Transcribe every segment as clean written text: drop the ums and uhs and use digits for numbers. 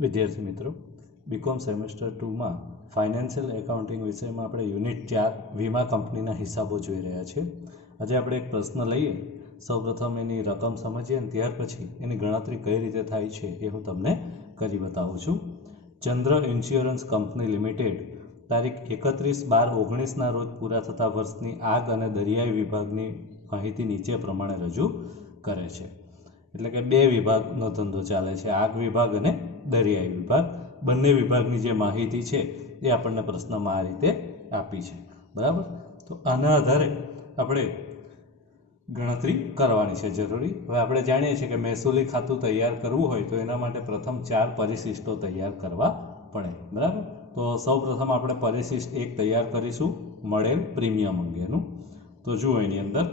विद्यार्थी मित्रों BCom semester 2 में फाइनेंशियल एकाउंटिंग विषय में આપણે યુનિટ 4 વીમા કંપનીના હિસાબો જોઈ રહ્યા છે। આજે આપણે એક પ્રશ્ન લઈએ, સૌપ્રથમ એની રકમ સમજીએ અને ત્યાર પછી એની ગણતરી કઈ રીતે થાય છે એ હું તમને કરી બતાવું છું। ચંદ્ર ઇન્સ્યોરન્સ કંપની લિમિટેડ તારીખ 31/12/19 રોજ પૂરા થતા વર્ષની આગ અને દરિયાઈ વિભાગની માહિતી નીચે પ્રમાણે રજૂ કરે છે। એટલે કે બે વિભાગનો ધંધો ચાલે છે, આગ વિભાગ અને દરિયાઈ વિભાગ। બંને વિભાગની જે માહિતી છે એ આપણને પ્રશ્નમાં આ રીતે આપી છે, બરાબર। તો આના આધારે આપણે ગણતરી કરવાની છે જરૂરી। હવે આપણે જાણીએ છીએ કે મહેસૂલી ખાતું તૈયાર કરવું હોય તો એના માટે પ્રથમ 4 પરિશિષ્ટો તૈયાર કરવા પડે, બરાબર। તો સૌપ્રથમ આપણે પરિશિષ્ટ 1 તૈયાર કરીશું મળેલ પ્રીમિયમ અંગેનું। તો જુઓ એની અંદર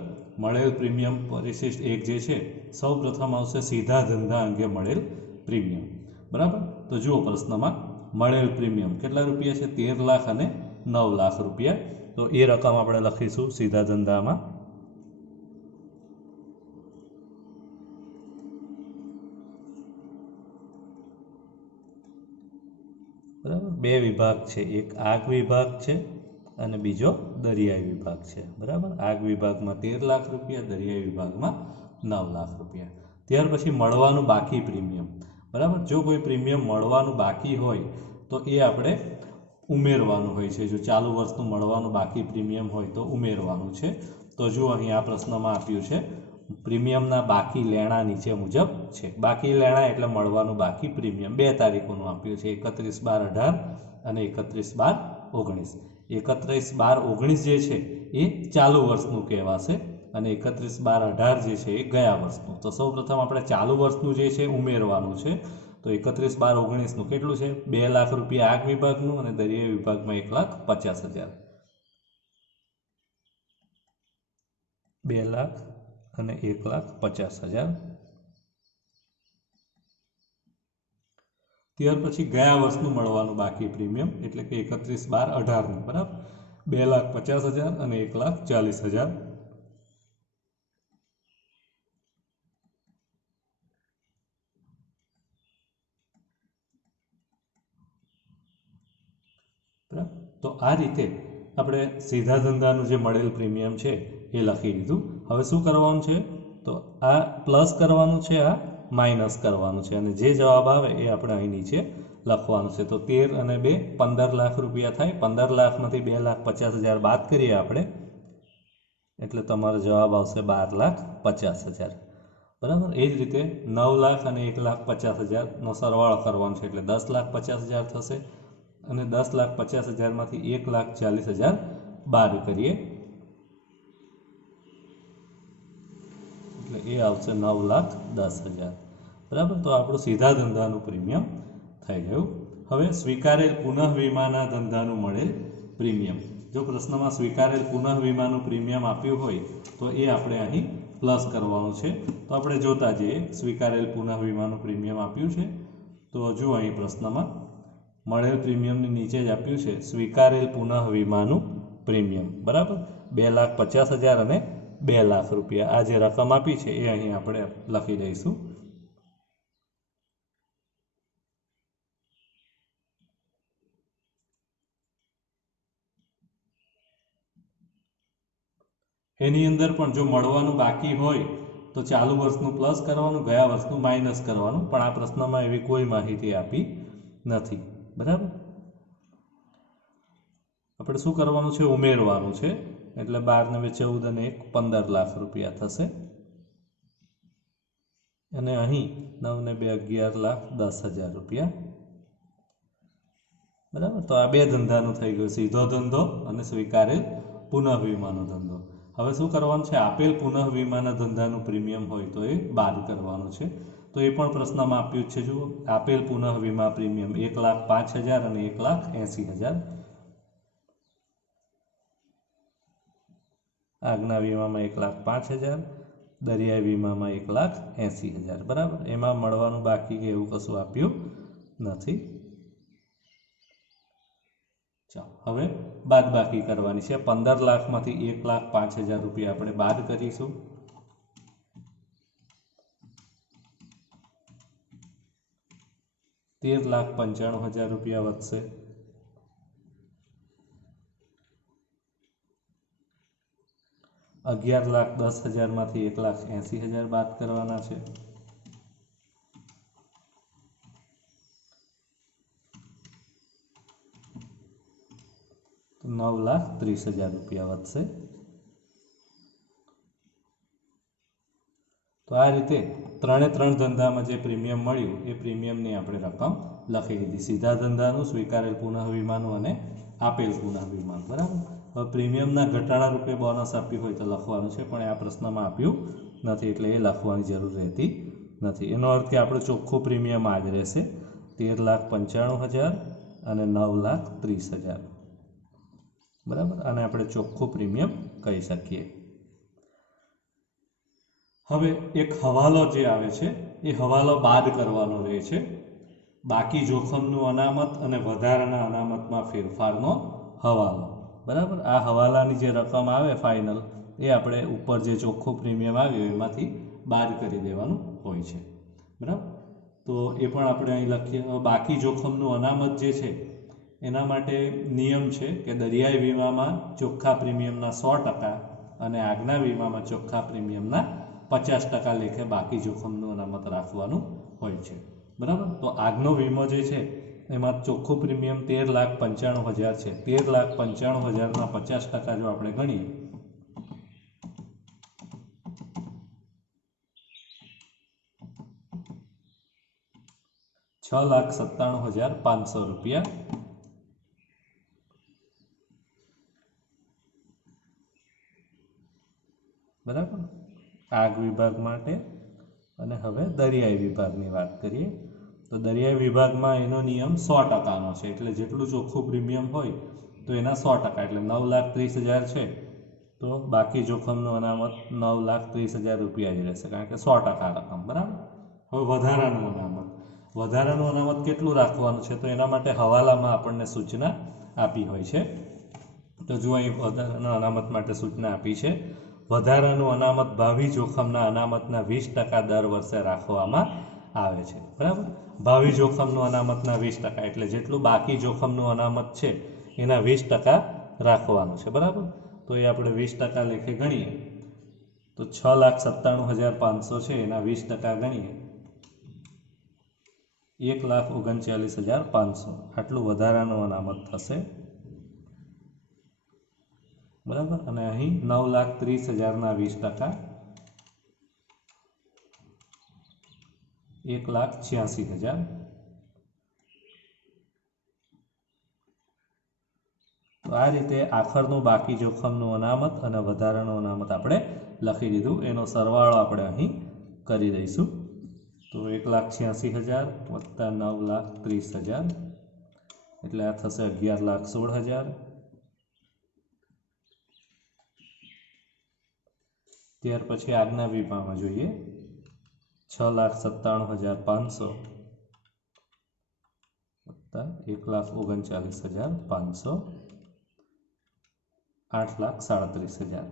મળેલ પ્રીમિયમ પરિશિષ્ટ 1 જે છે સૌપ્રથમ આવશે સીધા ધંધા અંગે મળેલ પ્રીમિયમ, બરાબર। તો જુઓ પ્રશ્નમાં મળેલ પ્રીમિયમ કેટલા રૂપિયા છે? 13 લાખ અને 9 લાખ રૂપિયા। તો એ રકમ આપણે લખીશું સીધા ધંધામાં, બરાબર। બે વિભાગ છે, એક આગ વિભાગ છે અને બીજો દરિયાઈ વિભાગ છે, બરાબર। આગ વિભાગમાં 13 લાખ રૂપિયા, દરિયાઈ વિભાગમાં 9 લાખ રૂપિયા। ત્યાર પછી મળવાનું બાકી પ્રીમિયમ, બરાબર। જો કોઈ પ્રીમિયમ મળવાનું બાકી હોય તો એ આપણે ઉમેરવાનું હોય છે। જો ચાલુ વર્ષનું મળવાનું બાકી પ્રીમિયમ હોય તો ઉમેરવાનું છે। તો જો અહીં આ પ્રશ્નમાં આપ્યું છે પ્રીમિયમના બાકી લેણા નીચે મુજબ છે। બાકી લેણા એટલે મળવાનું બાકી પ્રીમિયમ 2 તારીખોનું આપ્યું છે, 31/12/18 અને 31/12/19। 31/12/19 જે છે એ ચાલુ વર્ષનું કહેવાશે અને 31/12/18 જે છે એ ગયા વર્ષનું। તો સૌપ્રથમ આપણે ચાલુ વર્ષનું જે છે ઉમેરવાનું છે। તો 31/12/19નું કેટલું છે? 2 લાખ રૂપિયા આગ વિભાગનું અને દરિયાઈ વિભાગમાં 1,50,000। 2 લાખ અને 1,50,000। ત્યાર પછી ગયા વર્ષનું મળવાનું બાકી પ્રીમિયમ એટલે કે 31/12/18નું, બરાબર। 2,50,000 અને 1,40,000। તો આ રીતે આપણે સીધા ધંધાનું જે મળેલ પ્રીમિયમ છે એ લખી દીધું। હવે શું કરવાનું છે? તો આ પ્લસ કરવાનું છે, આ માઇનસ કરવાનું છે અને જે જવાબ આવે એ આપણે અહીં નીચે લખવાનું છે। તો 13 અને 2 15 લાખ રૂપિયા થાય। 15 લાખમાંથી 2,50,000 બાદ કરીએ આપણે એટલે તમારો જવાબ આવશે 12,50,000, બરાબર। એ જ રીતે 9 લાખ અને 1,50,000નો સરવાળો કરવાનો છે એટલે 10,50,000 થશે અને 10,50,000માંથી 1,40,000 બાદ કરીએ એટલે એ આવશે 9,10,000, બરાબર। તો આપણું સીધા ધંધાનું પ્રીમિયમ થઈ ગયું। હવે સ્વીકારેલ પુનઃ વીમાના ધંધાનું મળેલ પ્રીમિયમ, જો પ્રશ્નમાં સ્વીકારેલ પુનઃ વીમાનું પ્રીમિયમ આપ્યું હોય તો એ આપણે અહીં પ્લસ કરવાનું છે। તો આપણે જોતા જઈએ સ્વીકારેલ પુનઃ વીમાનું પ્રીમિયમ આપ્યું છે। તો જુઓ અહીં પ્રશ્નમાં મળેલ પ્રીમિયમની નીચે જ આપ્યું છે સ્વીકારેલ પુનઃ વીમાનું પ્રીમિયમ, બરાબર। 2,50,000 અને 2 લાખ રૂપિયા। આ જે રકમ આપી છે એ અહીં આપણે લખી દઈશું। એની અંદર પણ જો મળવાનું બાકી હોય તો ચાલુ વર્ષનું પ્લસ કરવાનું, ગયા વર્ષનું માઇનસ કરવાનું, પણ આ પ્રશ્નમાં એવી કોઈ માહિતી આપી નથી, બરાબર। આપણે શું કરવાનું છે? ઉમેરવાનું છે એટલે 12 ને 2 14 અને 1 15 લાખ રૂપિયા થશે અને અહીં 9 ને 2 11,10,000 રૂપિયા, બરાબર। તો આ બે ધંધાનું થઈ ગયું, સીધો ધંધો અને સ્વીકારેલ પુનઃ વીમાનો ધંધો। હવે શું કરવાનું છે? આપેલ પુનઃ વીમાના ધંધાનું પ્રીમિયમ હોય તો એ બાદ કરવાનું છે। તો એ પણ પ્રશ્નમાં આપ્યું જ છે, જુઓ આપેલ પુનઃ વીમા પ્રીમિયમ 1,05,000 અને 1,80,000। આગના વીમામાં 1,05,000, દરિયાઈ વીમામાં 1,80,000, બરાબર। એમાં મળવાનું બાકી કે એવું કશું આપ્યું નથી। ચાલો હવે બાદ બાકી કરવાની છે। 15 લાખમાંથી 1,05,000 રૂપિયા આપણે બાદ કરીશું। 13 13,95,000 રૂપિયા વધશે। 11,10,000 માંથી 1,80,000 બાદ કરવાના છે। 9,30,000 રૂપિયા વધશે। તો આ રીતે ત્રણે ત્રણ ધંધામાં જે પ્રીમિયમ મળ્યું એ પ્રીમિયમની આપણે રકમ લખી દીધી, સીધા ધંધાનું, સ્વીકારેલ પુનઃ વીમાનું અને આપેલ પુનઃ વીમાનું, બરાબર। હવે પ્રીમિયમના ઘટાડા રૂપે બોનસ આપ્યું હોય તો લખવાનું છે, પણ આ પ્રશ્નમાં આપ્યું નથી એટલે એ લખવાની જરૂર રહેતી નથી। એનો અર્થ કે આપણું ચોખ્ખું પ્રીમિયમ આ જ રહેશે, 13,95,000 અને 9,30,000, બરાબર। આને આપણે ચોખ્ખું પ્રીમિયમ કહી શકીએ। હવે એક હવાલો જે આવે છે એ હવાલો બાદ કરવાનો રહે છે, બાકી જોખમનું અનામત અને વધારાના અનામતમાં ફેરફારનો હવાલો, બરાબર। આ હવાલાની જે રકમ આવે ફાઇનલ એ આપણે ઉપર જે ચોખ્ખું પ્રીમિયમ આવ્યું એમાંથી બાદ કરી દેવાનું હોય છે, બરાબર। તો એ પણ આપણે અહીં લખીએ। બાકી જોખમનું અનામત જે છે એના માટે નિયમ છે કે દરિયાઈ વીમામાં ચોખ્ખા પ્રીમિયમના 100% અને આગના વીમામાં ચોખ્ખા પ્રીમિયમના 50% લેખે બાકી જોખમનું અનામત રાખવાનું હોય છે, બરાબર। તો આગનો વીમો જે છે એમાં ચોખ્ખું પ્રીમિયમ 13,95,000 છે। 13,95,000ના 50% જો આપણે ગણીએ ₹6,97,500 રૂપિયા, બરાબર, આગ વિભાગ માટે। અને હવે દરિયાઈ વિભાગની વાત કરીએ તો દરિયાઈ વિભાગમાં એનો નિયમ 100%નો છે, એટલે જેટલું ચોખ્ખું પ્રીમિયમ હોય તો એના 100%, એટલે 9,30,000 છે તો બાકી જોખમનું અનામત 9,30,000 રૂપિયા જ રહેશે, કારણ કે 100% રકમ, બરાબર। હવે વધારાનું અનામત કેટલું રાખવાનું છે તો એના માટે હવાલામાં આપણને સૂચના આપી હોય છે। તો જો અહીં વધારાના અનામત માટે સૂચના આપી છે, વધારાનું અનામત ભાવિ જોખમના અનામતના 20% દર વર્ષે રાખવામાં આવે છે, બરાબર। ભાવિ જોખમનું અનામતના 20%, એટલે જેટલું બાકી જોખમનું અનામત છે એના 20% રાખવાનું છે, બરાબર। તો એ આપણે 20% લેખે ગણીએ તો 6,97,500 છે એના 20% ગણીએ 1,39,500 આટલું વધારાનું અનામત થશે, બરાબર। અને અહીં 9,30,000ના 20% 1,86,000, તો આ રીતે આખરનું બાકી જોખમનું અનામત અને વધારાનું અનામત આપણે લખી દીધું, એનો સરવાળો આપણે અહીં કરી દઈશું। તો 1,86,000 વત્તા 9,30,000 એટલે આ થશે 11,16,000। ત્યાર પછી આગના વીમામાં જોઈએ 6,97,500 વત્તા 1,39,500 8,37,000।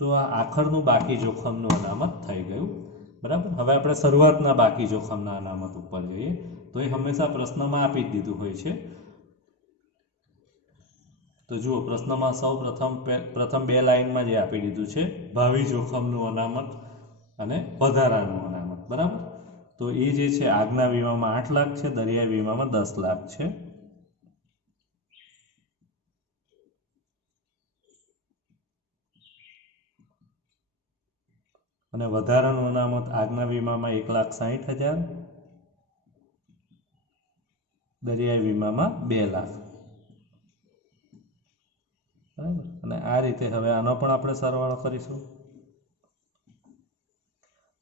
તો આ આખરનું બાકી જોખમનું અનામત થઈ ગયું, બરાબર। હવે આપણે શરૂઆતના બાકી જોખમના અનામત ઉપર જોઈએ તો એ હંમેશા પ્રશ્નમાં આપી જ દીધું હોય છે। તો જુઓ પ્રશ્નમાં સૌ પ્રથમ બે લાઇનમાં જે આપી દીધું છે ભાવિ જોખમનું અનામત અને વધારાનું અનામત, બરાબર। તો એ જે છે આગના વીમામાં 8 લાખ છે, દરિયાઈ વીમામાં 10 લાખ છે, અને વધારાનું અનામત આગના વીમામાં 1,60,000, દરિયાઈ વીમામાં 2 લાખ, બરાબર। અને આ રીતે હવે આનો પણ આપણે સરવાળો કરીશું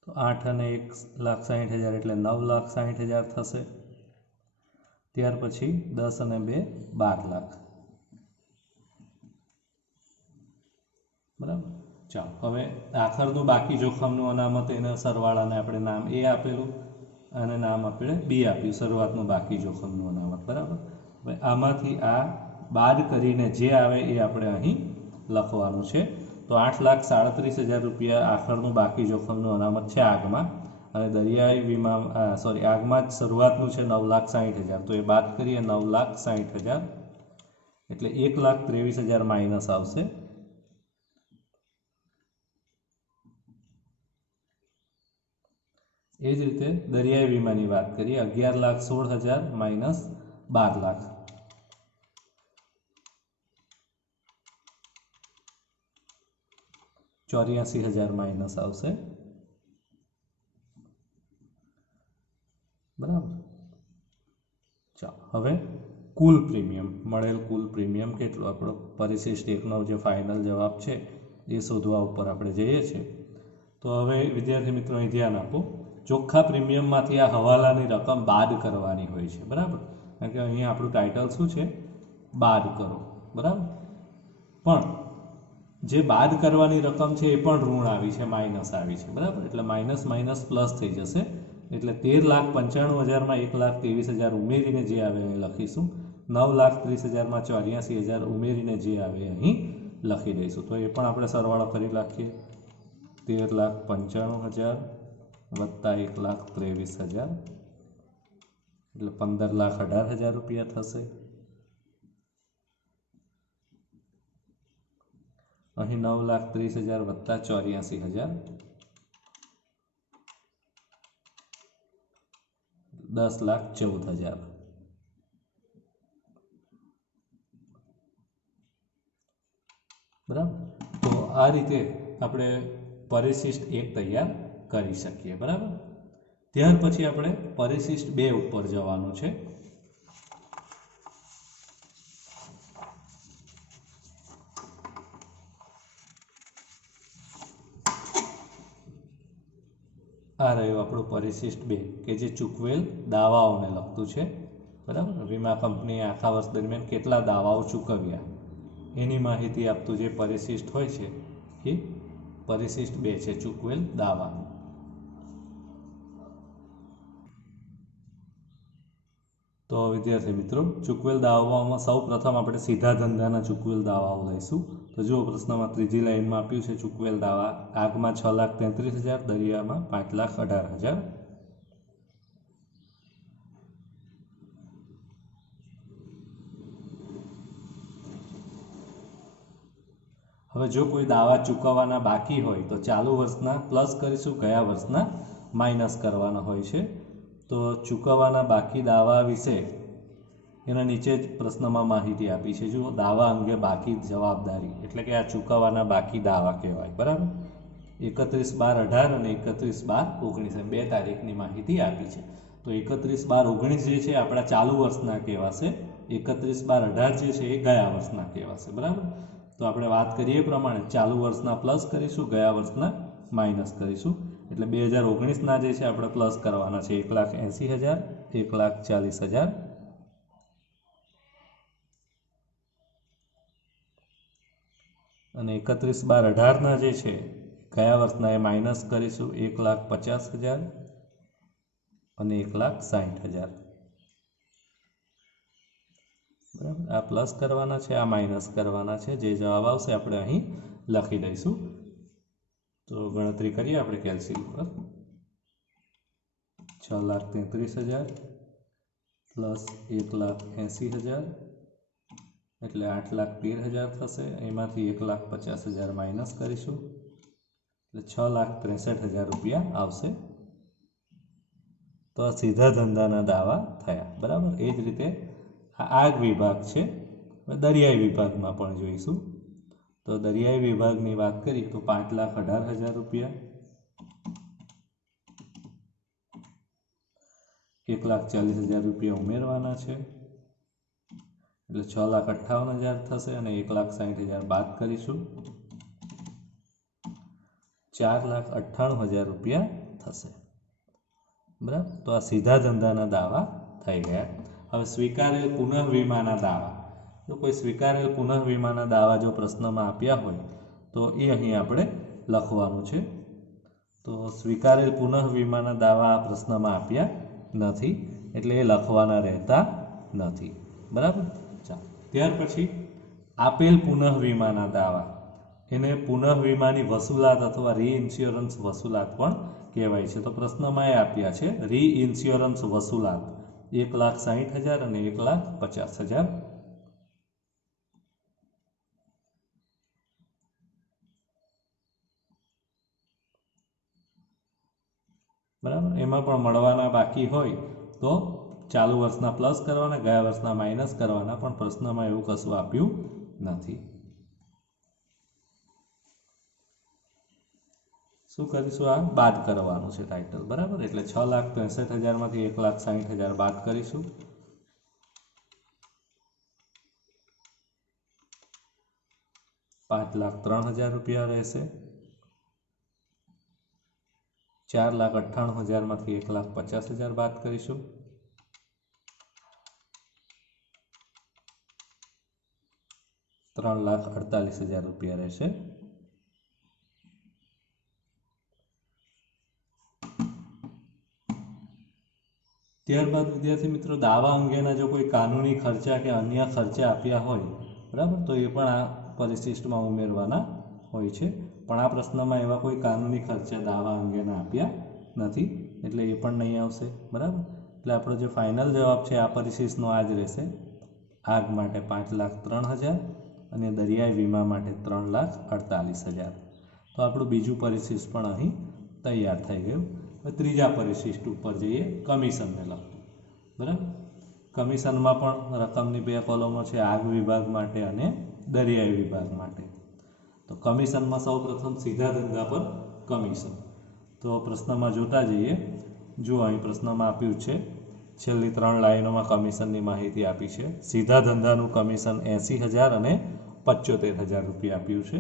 તો 8 અને 1,60,000 એટલે 9,60,000 થશે। ત્યાર પછી 10 અને 2 12 લાખ, બરાબર। ચાલો હવે આખરનું બાકી જોખમનું અનામત એના સરવાળાને આપણે નામ એ આપેલું અને નામ આપણે બી આપ્યું, શરૂઆતનું બાકી જોખમનું અનામત, બરાબર। હવે આમાંથી આ બાદ કરીને જે આવે એ આપણે અહીં લખવાનું છે। તો 8,37,000 રૂપિયા આખરનું બાકી જોખમનું અનામત છે આગમાં, અને દરિયાઈ વીમા આગમાં જ શરૂઆતનું છે 9,60,000, તો એ બાદ કરીએ 9,60,000 એટલે 1,23,000 માઇનસ આવશે. એ જ રીતે દરિયાઈ વીમાની વાત કરીએ 11,16,000 માઇનસ 12,00,000, 84,000 માઇનસ આવશે. બરાબર. ચાલો હવે કુલ પ્રીમિયમ, મળેલ કુલ પ્રીમિયમ કેટલું, આપણો પરિશિષ્ટ એકનો જે ફાઇનલ જવાબ છે એ શોધવા ઉપર આપણે જઈએ છીએ. તો હવે વિદ્યાર્થી મિત્રો અહીં ધ્યાન આપો, ચોખ્ખા પ્રીમિયમમાંથી આ હવાલાની રકમ બાદ કરવાની હોય છે. બરાબર, કારણ કે અહીંયા આપણું ટાઇટલ શું છે, બાદ કરો. બરાબર, પણ જે બાદ કરવાની રકમ છે એ પણ ઋણ આવી છે, માઇનસ આવી છે. બરાબર, એટલે માઇનસ માઇનસ પ્લસ થઈ જશે. એટલે 13,95,000માં 1,23,000 ઉમેરીને જે આવે અહીં લખીશું, 9,30,000માં 84,000 ઉમેરીને જે આવે અહીં લખી દઈશું. તો એ પણ આપણે સરવાળો કરી નાખીએ. 13,95,000 વત્તા 1,23,000 એટલે 15,18,000 રૂપિયા થશે. અહીં 9,30,000 વત્તા 84,000 10,14,000. બરાબર, તો આ રીતે આપણે પરિશિષ્ટ 1 તૈયાર કરી શકીએ. બરાબર, ત્યાર પછી આપણે પરિશિષ્ટ 2 ઉપર જવાનું છે. આ રહ્યું આપણું પરિશિષ્ટ 2 કે જે ચૂકવેલ દાવાઓને લગતું છે. બરાબર, વીમા કંપનીએ આખા વર્ષ દરમિયાન કેટલા દાવાઓ ચૂકવ્યા એની માહિતી આપતું જે પરિશિષ્ટ હોય છે એ પરિશિષ્ટ 2 છે, ચૂકવેલ દાવા. તો વિદ્યાર્થી મિત્રો, ચૂકવેલ દાવાઓમાં સૌ પ્રથમ આપણે સીધા ધંધાના ચૂકવેલ દાવાઓ લઈશું. તો જુઓ, પ્રશ્નમાં ત્રીજી લાઈનમાં આપ્યું છે ચૂકવેલ દાવા આગમાં 6,33,000, દરિયામાં 5,18,000. હવે જો કોઈ દાવા ચૂકવવાના બાકી હોય તો ચાલુ વર્ષના પ્લસ કરીશું, ગયા વર્ષના માઇનસ કરવાના હોય છે. તો ચૂકવવાના બાકી દાવા વિશે એના નીચે જ પ્રશ્નમાં માહિતી આપી છે. જુઓ, દાવા અંગે બાકી જવાબદારી એટલે કે આ ચૂકવવાના બાકી દાવા કહેવાય. બરાબર, 31/12/18 અને 31/12/19 બે તારીખની માહિતી આપી છે. તો 31/12/19 જે છે આપણા ચાલુ વર્ષના કહેવાશે, 31/12/18 જે છે એ ગયા વર્ષના કહેવાશે. બરાબર, તો આપણે વાત કરીએ પ્રમાણે ચાલુ વર્ષના પ્લસ કરીશું, ગયા વર્ષના માઇનસ કરીશું. એટલે 2019ના જે છે આપણે પ્લસ કરવાના છે 1,80,000, 1,40,000 અને 31/12/18ના જે છે ગયા વર્ષના એ માઇનસ કરીશું 1,50,000 અને 1,60,000. બરાબર, આ પ્લસ કરવાના છે, આ માઇનસ કરવાના છે. જે જવાબ આવશે આપણે અહીં લખી દઈશું. તો ગણતરી કરીએ આપણે કેલ્ક્યુલેટર પર. 6,33,000 પ્લસ 1,80,000 એટલે 8,13,000 થશે. એમાંથી 1,50,000 માઇનસ કરીશું એટલે 6,63,000 રૂપિયા આવશે. તો આ સીધા ધંધાના દાવા થયા. બરાબર, એ જ રીતે આગ વિભાગ છે. દરિયાઈ વિભાગમાં પણ જોઈશું. તો દરિયાઈ વિભાગની વાત કરીએ તો 5,18,000 રૂપિયા, 1,40,000 રૂપિયા ઉમેરવાના છે એટલે 6,58,000 થશે અને 1,60,000 બાદ કરીશું 4,98,000 રૂપિયા થશે. બરાબર, તો આ સીધા ધંધાના દાવા થઈ ગયા. હવે સ્વીકારેલ પુનઃ વીમાના દાવા, જો કોઈ સ્વીકારેલ પુનઃ વીમાના દાવા જો પ્રશ્નમાં આપ્યા હોય તો એ અહીં આપણે લખવાનું છે. તો સ્વીકારેલ પુનઃ વીમાના દાવા આ પ્રશ્નમાં આપ્યા નથી એટલે એ લખવાના રહેતા નથી. બરાબર, ચાલો ત્યાર પછી આપેલ પુનઃ વીમાના દાવા એને પુનઃ વીમાની વસૂલાત અથવા રીઇન્સ્યોરન્સ વસૂલાત પણ કહેવાય છે. તો પ્રશ્નમાં એ આપ્યા છે રીઇન્સ્યોરન્સ વસૂલાત 1,60,000 અને 1,50,000. બરાબર, એમાં પણ મળવાના બાકી હોય તો ચાલુ વર્ષના પ્લસ કરવાના, ગયા વર્ષના માઇનસ કરવાના, પણ પ્રશ્નમાં એવું કશું આપ્યું નથી. શું કરીશું? આ બાદ કરવાનું છે ટાઇટલ. બરાબર, એટલે 6,63,000 માંથી 1,60,000 બાદ કરીશું. 5,03,000 રૂપિયા રહેશે. 4,98,000 માંથી 1,50,000 બાદ કરીશું. 3,48,000 રૂપિયા રહેશે. ત્યારબાદ વિદ્યાર્થી મિત્રો, દાવા અંગેના જો કોઈ કાનૂની ખર્ચા કે અન્ય ખર્ચા આપ્યા હોય, બરાબર, તો એ પણ આ પરિશિષ્ટમાં ઉમેરવાના હોય છે. પણ આ પ્રશ્નમાં એવા કોઈ કાનૂની ખર્ચા દાવા અંગેના આપ્યા નથી, એટલે એ પણ નહીં આવશે. બરાબર, એટલે આપણો જે ફાઇનલ જવાબ છે આ પરિશિષ્ટનો આ જ રહેશે. આગ માટે 5,03,000 અને દરિયાઈ વીમા માટે 3,48,000. તો આપણું બીજું પરિશિષ્ટ પણ અહીં તૈયાર થઈ ગયું. હવે ત્રીજા પરિશિષ્ટ ઉપર જઈએ, કમિશનને લગતું. બરાબર, કમિશનમાં પણ રકમની બે કોલમો છે, આગ વિભાગ માટે અને દરિયાઈ વિભાગ માટે. તો કમિશનમાં સૌ પ્રથમ સીધા ધંધા પર કમિશન. તો પ્રશ્નમાં જોતા જઈએ. જો અહીં પ્રશ્નમાં આપ્યું છે, છેલ્લી 3 લાઈનોમાં કમિશનની માહિતી આપી છે. સીધા ધંધાનું કમિશન 80,000 અને 75,000 રૂપિયા આપ્યું છે.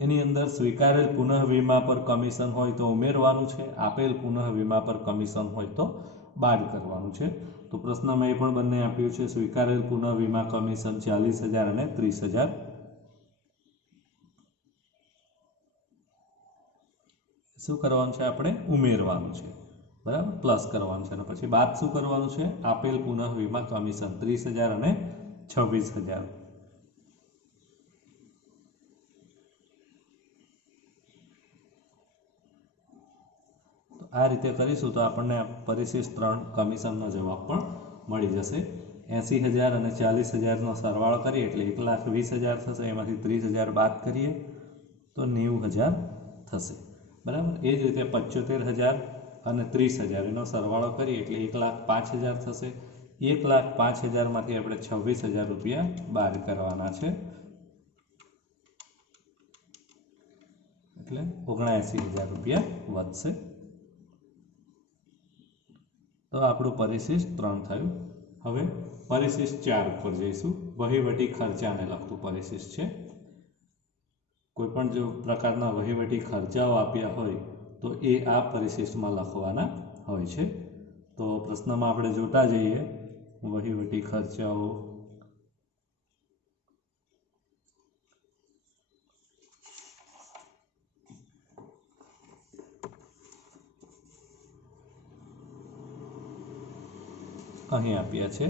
એની અંદર સ્વીકારેલ પુનઃ વીમા પર કમિશન હોય તો ઉમેરવાનું છે, આપેલ પુનઃ વીમા પર કમિશન હોય તો બાદ કરવાનું છે. તો પ્રશ્નમાં એ પણ બંને આપ્યું છે, સ્વીકારેલ પુનઃ વીમા કમિશન 40,000 અને 30,000. શું કરવાનું છે? આપણે ઉમેરવાનું છે. બરાબર, પ્લસ કરવાનું છે. અને પછી બાદ શું કરવાનું છે? આપેલ પુનઃ વીમા કમિશન 30,000 અને 26,000. આ રીતે કરીશું તો આપણને પરિશિષ્ટ 3 કમિશનનો જવાબ પણ મળી જશે. 80,000 અને 40,000નો સરવાળો કરીએ એટલે 1,20,000 થશે. એમાંથી 30,000 બાદ કરીએ તો 90,000 થશે. બરાબર, એ જ રીતે 75,000 અને 30,000 એનો સરવાળો કરીએ એટલે 1,05,000 થશે. 1,05,000 માંથી આપણે 26,000 રૂપિયા બાદ કરવાના છે, એટલે 79,000 રૂપિયા વધશે. તો આપણું પરિશિષ્ટ 3 થયું. હવે પરિશિષ્ટ 4 ઉપર જઈશું. વહીવટી ખર્ચાને લગતું પરિશિષ્ટ છે. કોઈપણ જો પ્રકારના વહીવટી ખર્ચાઓ આપ્યા હોય તો એ આ પરિશિષ્ટમાં લખવાના હોય છે. તો પ્રશ્નમાં આપણે જોતા જઈએ. વહીવટી ખર્ચાઓ અહીં આપ્યા છે.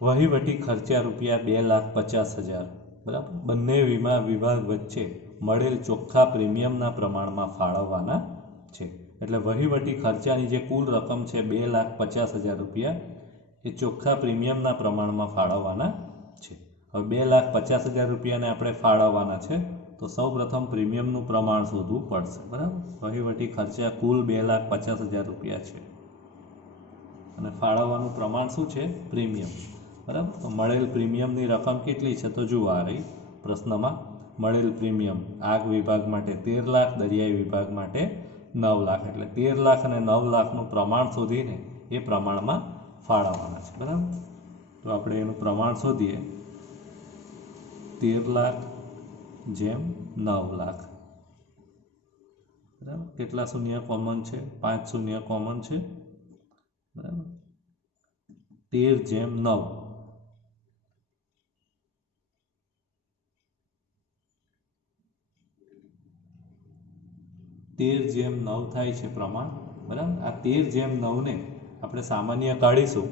વહીવટી ખર્ચા રૂપિયા 2,50,000. બરાબર, બંને વીમા વિભાગ વચ્ચે મળેલ ચોખ્ખા પ્રીમિયમના પ્રમાણમાં ફાળવવાના છે. એટલે વહીવટી ખર્ચાની જે કુલ રકમ છે 2,50,000 રૂપિયા એ ચોખ્ખા પ્રીમિયમના પ્રમાણમાં ફાળવવાના છે. હવે 2,50,000 રૂપિયાને આપણે ફાળવવાના છે, તો સૌ પ્રથમ પ્રીમિયમનું પ્રમાણ શોધવું પડશે. બરાબર, વહીવટી ખર્ચા કુલ 2,50,000 રૂપિયા છે અને ફાળવવાનું પ્રમાણ શું છે? પ્રીમિયમ. બરાબર, તો મળેલ પ્રીમિયમની રકમ કેટલી છે? તો જુઓ, આ રહી પ્રશ્નમાં. મળેલ પ્રીમિયમ આગ વિભાગ માટે 13 લાખ, દરિયાઈ વિભાગ માટે 9 લાખ. એટલે 13 લાખ અને 9 લાખનું પ્રમાણ શોધીને એ પ્રમાણમાં ફાળવવાના છે. બરાબર, તો આપણે એનું પ્રમાણ શોધીએ. 13 લાખ જેમ 9 લાખ. બરાબર, કેટલા શૂન્ય કોમન છે? 5 શૂન્ય કોમન છે. બરાબર, 13 જેમ 9. તેર જેમ 9 થાય છે પ્રમાણ. બરાબર, આ 13 જેમ 9ને આપણે સામાન્ય કાઢીશું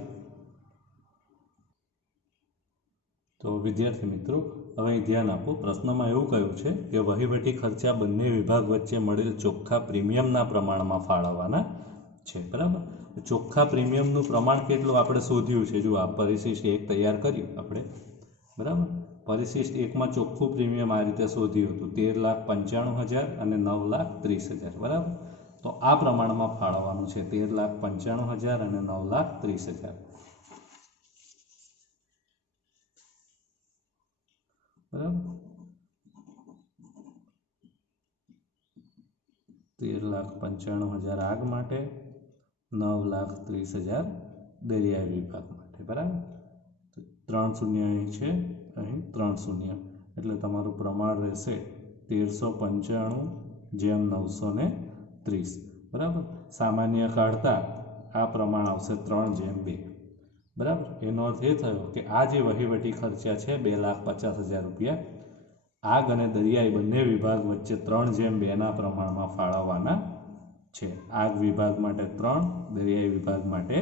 વિદ્યાર્થી મિત્રો હવે અહીં ધ્યાન આપો, પ્રશ્નમાં એવું કહ્યું છે કે વહીવટી ખર્ચા બંને વિભાગ વચ્ચે મળેલ ચોખ્ખા પ્રીમિયમના પ્રમાણમાં ફાળવવાના છે. બરાબર, ચોખ્ખા પ્રીમિયમનું પ્રમાણ કેટલું આપણે શોધ્યું છે. જો આ પરિશિષ્ટ 1 તૈયાર કર્યું આપણે, બરાબર, પરિશિષ્ટ 1માં ચોખ્ખું પ્રીમિયમ આ રીતે શોધ્યું હતું 13,95,000 અને 9,30,000. બરાબર, તો આ પ્રમાણમાં ફાળવવાનું છે 13,95,000 અને 9,30,000. બરાબર, 13,95,000 આગ માટે, 9,30,000 દરિયાઈ વિભાગ માટે. બરાબર, 3 શૂન્ય અહીં છે, અહીં 3 શૂન્ય, એટલે તમારું પ્રમાણ રહેશે 1395/930. બરાબર, સામાન્ય કાઢતા આ પ્રમાણ આવશે 3/2. બરાબર, એનો અર્થ એ થયો કે આ જે વહીવટી ખર્ચા છે 2,50,000 રૂપિયા આગ અને દરિયાઈ બંને વિભાગ વચ્ચે 3/2ના પ્રમાણમાં ફાળવવાના છે. આગ વિભાગ માટે 3, દરિયાઈ વિભાગ માટે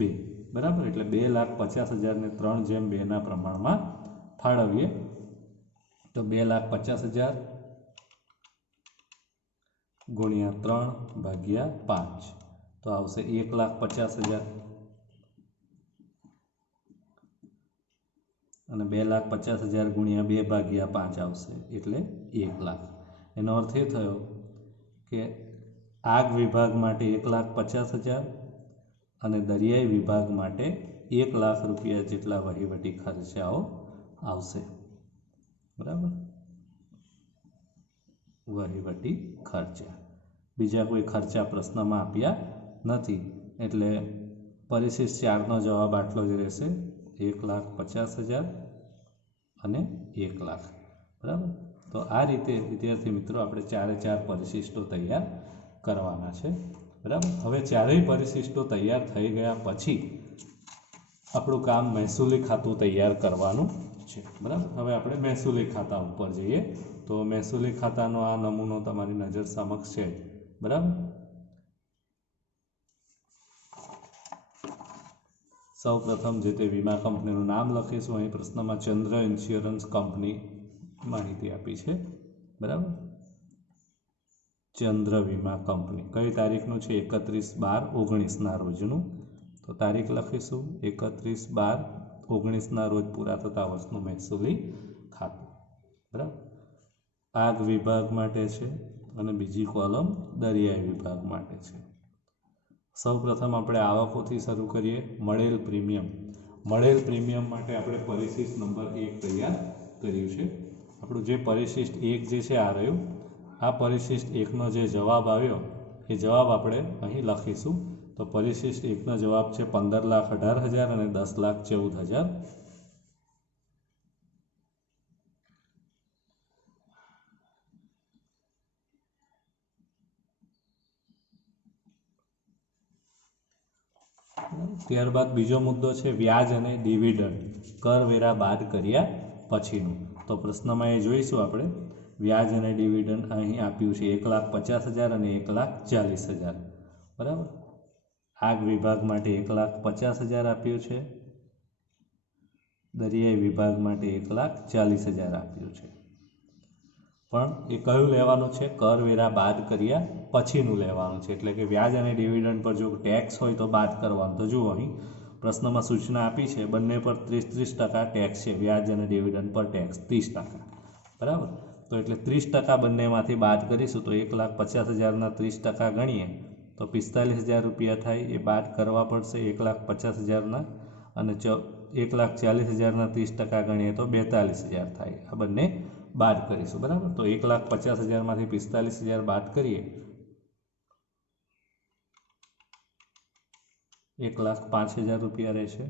2. બરાબર, એટલે 2,50,000ને 3/2ના પ્રમાણમાં ફાળવીએ તો 2,50,000 ગુણ્યા 3/5 તો આવશે 1,50,000 અને 2,50,000 ગુણ્યા 2/5 આવશે એટલે 1,00,000. એનો અર્થ એ થયો કે આગ વિભાગ માટે 1,50,000 અને દરિયાઈ વિભાગ માટે 1,00,000 રૂપિયા જેટલા વહીવટી ખર્ચાઓ આવશે. બરાબર, વહીવટી ખર્ચા, બીજા કોઈ ખર્ચા પ્રશ્નમાં આપ્યા નથી, એટલે પરિશિષ્ટ 4નો જવાબ આટલો જ રહેશે, 1,50,000 અને 1,00,000. બરાબર, તો આ રીતે વિદ્યાર્થી મિત્રો આપણે 4 પરિશિષ્ટો તૈયાર કરવાના છે. બરાબર, હવે ચારેય પરિશિષ્ટો તૈયાર થઈ ગયા પછી આપણું કામ મહેસૂલી ખાતું તૈયાર કરવાનું છે. બરાબર, હવે આપણે મહેસૂલી ખાતા ઉપર જઈએ તો મહેસૂલી ખાતાનો આ નમૂનો તમારી નજર સમક્ષ છે. બરાબર, સૌ પ્રથમ જે તે વીમા કંપનીનું નામ લખીશું. અહીં પ્રશ્નમાં ચંદ્ર ઇન્સ્યોરન્સ કંપની માહિતી આપી છે. બરાબર, ચંદ્ર વીમા કંપની કઈ તારીખનું છે? 31/12/19ના રોજનું. તો તારીખ લખીશું 31/12/19ના રોજ પૂરા થતા વર્ષનું મહેસૂલી ખાતું. બરાબર, આગ વિભાગ માટે છે અને બીજી કોલમ દરિયાઈ વિભાગ માટે છે. સૌ પ્રથમ આપણે આવકોથી શરૂ કરીએ. મળેલ પ્રીમિયમ માટે આપણે પરિશિષ્ટ નંબર 1 તૈયાર કર્યું છે. આપણું જે પરિશિષ્ટ 1 જે છે આ રહ્યું. આ પરિશિષ્ટ 1નો જે જવાબ આવ્યો એ જવાબ આપણે અહીં લખીશું. તો પરિશિષ્ટ 1નો જવાબ છે 15,18,000 અને 10,14,000. ત્યારબાદ બીજો મુદ્દો છે વ્યાજ અને ડિવિડન્ડ કરવેરા બાદ કર્યા પછીનું. તો પ્રશ્નમાં એ જોઈશું આપણે વ્યાજ અને ડિવિડન્ડ અહીં આપ્યું છે 1,50,000 અને 1,40,000. બરાબર, આગ વિભાગ માટે 1,50,000 આપ્યું છે, દરિયાઈ વિભાગ માટે 1,40,000 આપ્યું છે. પણ એ કયું લેવાનું છે? કરવેરા બાદ કર્યા પછીનું લેવાનું છે. એટલે કે વ્યાજ અને ડિવિડન્ડ પર જો ટેક્સ હોય તો બાદ કરવાનું. તો જુઓ અહીં પ્રશ્નમાં સૂચના આપી છે બંને પર 30% ટેક્સ છે. વ્યાજ અને ડિવિડન્ડ પર ટેક્સ 30%. બરાબર, તો એટલે 30% બંનેમાંથી બાદ કરીશું તો 1,50,000ના 30% ગણીએ તો 45,000 રૂપિયા થાય. એ બાદ કરવા પડશે 1,50,000ના, અને 1,40,000ના 30% ગણીએ તો 42,000 થાય. આ બંને બાદ કરીશું. બરાબર, તો 1,50,000માંથી 45,000 બાદ કરીએ 1,05,000 રૂપિયા રહેશે,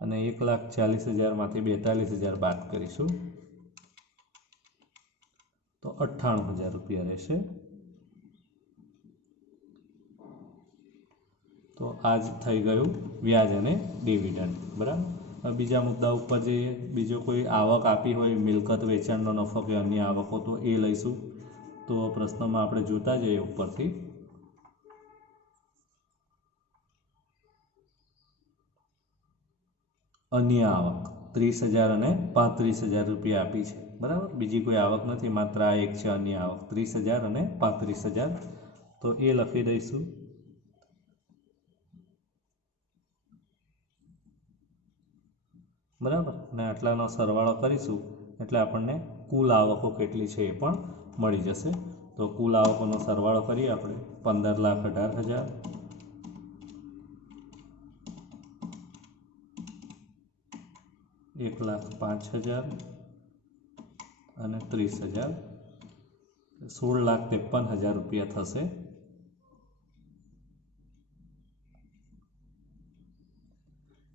અને 1,40,000માંથી 42,000 બાદ કરીશું તો 98,000 રૂપિયા રહેશે. તો આ જ થઈ ગયું વ્યાજ અને ડિવિડન્ડ. બરાબર, બીજા મુદ્દા ઉપર જઈએ. બીજો કોઈ આવક આપી હોય, મિલકત વેચાણનો નફો કે અન્ય આવકો, તો એ લઈશું. તો પ્રશ્નમાં આપણે જોતા જઈએ ઉપરથી. અન્ય આવક 30,000 અને 35,000 રૂપિયા આપી છે, બરાબર. બીજી કોઈ આવક નથી, માત્ર આ એક છે અન્ય આવક 30,000 અને 35,000. તો એ લખી દઈશું. બરાબર. અને આટલાનો સરવાળો કરીશું એટલે આપણને કુલ આવકો કેટલી છે એ પણ મળી જશે. તો કુલ આવકોનો સરવાળો કરીએ આપણે. 15,18,000, 1,05,000 અને 30,000, 16,53,000 રૂપિયા થશે.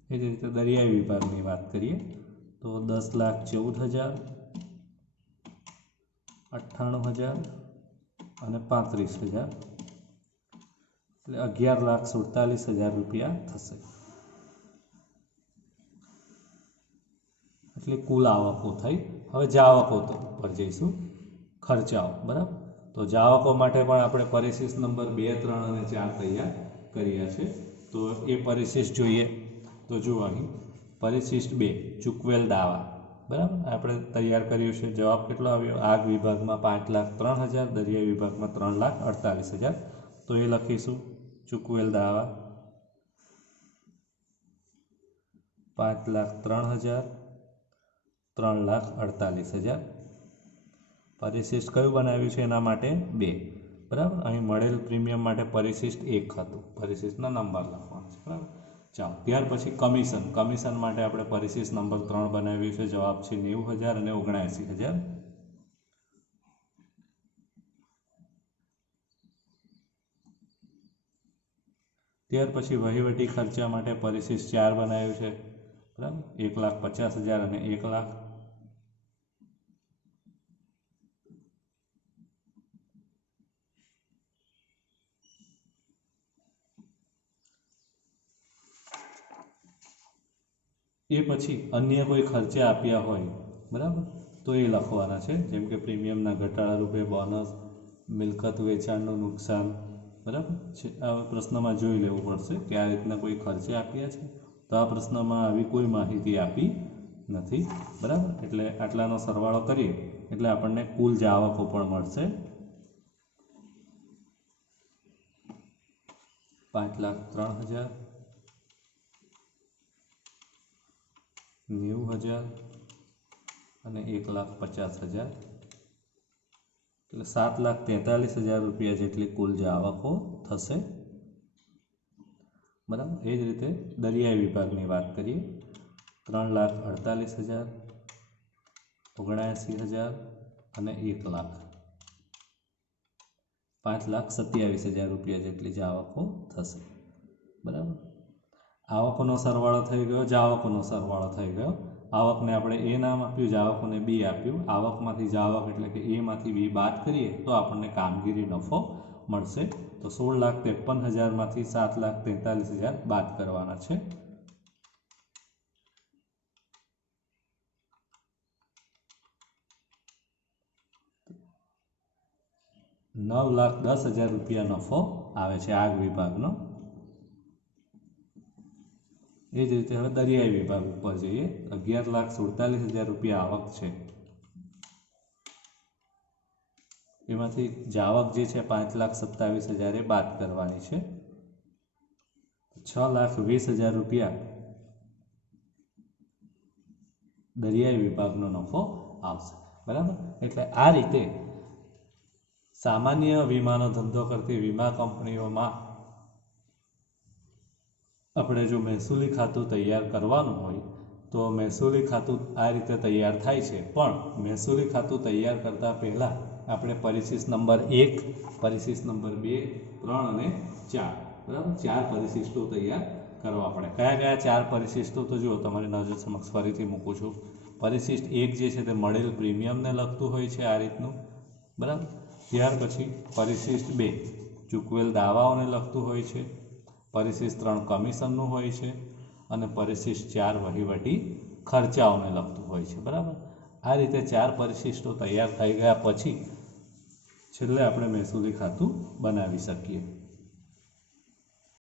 એ જ રીતે દરિયાઈ વિભાગની વાત કરીએ તો 10,14,000, 98,000 અને 35,000, એટલે 11,47,000 રૂપિયા થશે. એટલે કુલ આવકો થઈ. હવે જાવકો પર જઈશું, ખર્ચાઓ. બરાબર. તો જાવકો માટે પણ આપણે પરિશિષ્ટ નંબર 2, 3 અને 4 તૈયાર કર્યા છે. તો એ પરિશિષ્ટ જોઈએ તો જુઓ અહીં પરિશિષ્ટ 2 ચૂકવેલ દાવા. બરાબર. આપણે તૈયાર કર્યું છે. જવાબ કેટલો આવ્યો? આગ વિભાગમાં 5,03,000, દરિયાઈ વિભાગમાં 3,48,000. તો એ લખીશું. ચૂકવેલ દાવા 5,03,000, 3,48,000. પરિશિષ્ટ કયું બનાવ્યું છે? એના માટે 2. બરાબર. અહીં મળેલ પ્રીમિયમ માટે પરિશિષ્ટ 1 હતું. પરિશિષ્ટના નંબર લખવાના છે. બરાબર. ચાલો, ત્યાર પછી કમિશન. કમિશન માટે આપણે પરિશિષ્ટ નંબર 3 બનાવ્યું છે. જવાબ છે 90,000 અને 79,000. ત્યાર પછી વહીવટી ખર્ચા માટે પરિશિષ્ટ 4 બનાવ્યું છે. બરાબર. 1,50,000 અને 1,00,000. એ પછી અન્ય કોઈ ખર્ચા આપ્યા હોય, બરાબર, તો એ લખવાના છે. જેમ કે પ્રીમિયમના ઘટાડા રૂપે બોનસ, મિલકત વેચાણનું નુકસાન. બરાબર. આ પ્રશ્નમાં જોઈ લેવું પડશે કે આ રીતના કોઈ ખર્ચા આપ્યા છે. તો આ પ્રશ્નમાં આવી કોઈ માહિતી આપી નથી. બરાબર. એટલે આટલાનો સરવાળો કરીએ એટલે આપણને કુલ જાવકો પણ મળશે. 5,03,000, 90,000 અને 1,50,000, એટલે 7,43,000 રૂપિયા જેટલી કુલ જાવકો થશે. બરાબર. એ જ રીતે દરિયાઈ વિભાગની વાત કરીએ. 3,48,000, 79,000 અને 1,00,000, 5,27,000 રૂપિયા જેટલી જાવકો થશે. બરાબર. આવકોનો સરવાળો થઈ ગયો, જાવકોનો સરવાળો થઈ ગયો. આવકને આપણે એ નામ આપ્યું, જાવકોને બી આપ્યું. આવકમાંથી જાવક એટલે કે એમાંથી બી બાદ કરીએ તો આપણને કામગીરી નફો મળશે. તો 16,53,000 માંથી 7,43,000 બાદ કરવાના છે. 9,10,000 રૂપિયા નફો આવે છે આગ વિભાગનો. એ જ રીતે હવે દરિયાઈ વિભાગ ઉપર જઈએ. 11,47,000 રૂપિયા આવક છે. એમાંથી જાવક જે છે 5,27,000 એ બાદ કરવાની છે. 6,20,000 રૂપિયા દરિયાઈ વિભાગનો નફો આવશે. બરાબર. એટલે આ રીતે સામાન્ય વીમાનો ધંધો કરતી વીમા કંપનીઓમાં આપણે જો મહેસૂલી ખાતું તૈયાર કરવાનું હોય તો મહેસૂલી ખાતું આ રીતે તૈયાર થાય છે. પણ મહેસૂલી ખાતું તૈયાર કરતાં પહેલાં આપણે પરિશિષ્ટ નંબર 1, પરિશિષ્ટ નંબર 2, 3 અને 4, બરાબર, 4 પરિશિષ્ટો તૈયાર કરવા પડે. કયા કયા 4 પરિશિષ્ટો? તો જુઓ, તમારી નજર સમક્ષ ફરીથી મૂકું છું. પરિશિષ્ટ 1 જે છે તે મળેલ પ્રીમિયમને લગતું હોય છે આ રીતનું. બરાબર. ત્યાર પછી પરિશિષ્ટ 2 ચૂકવેલ દાવાઓને લગતું હોય છે. પરિશિષ્ટ 3 કમિશનનું હોય છે. અને પરિશિષ્ટ 4 વહીવટી ખર્ચાઓને લગતું હોય છે. બરાબર. આ રીતે 4 પરિશિષ્ટો તૈયાર થઈ ગયા પછી છેલ્લે આપણે મહેસૂલી ખાતું બનાવી શકીએ.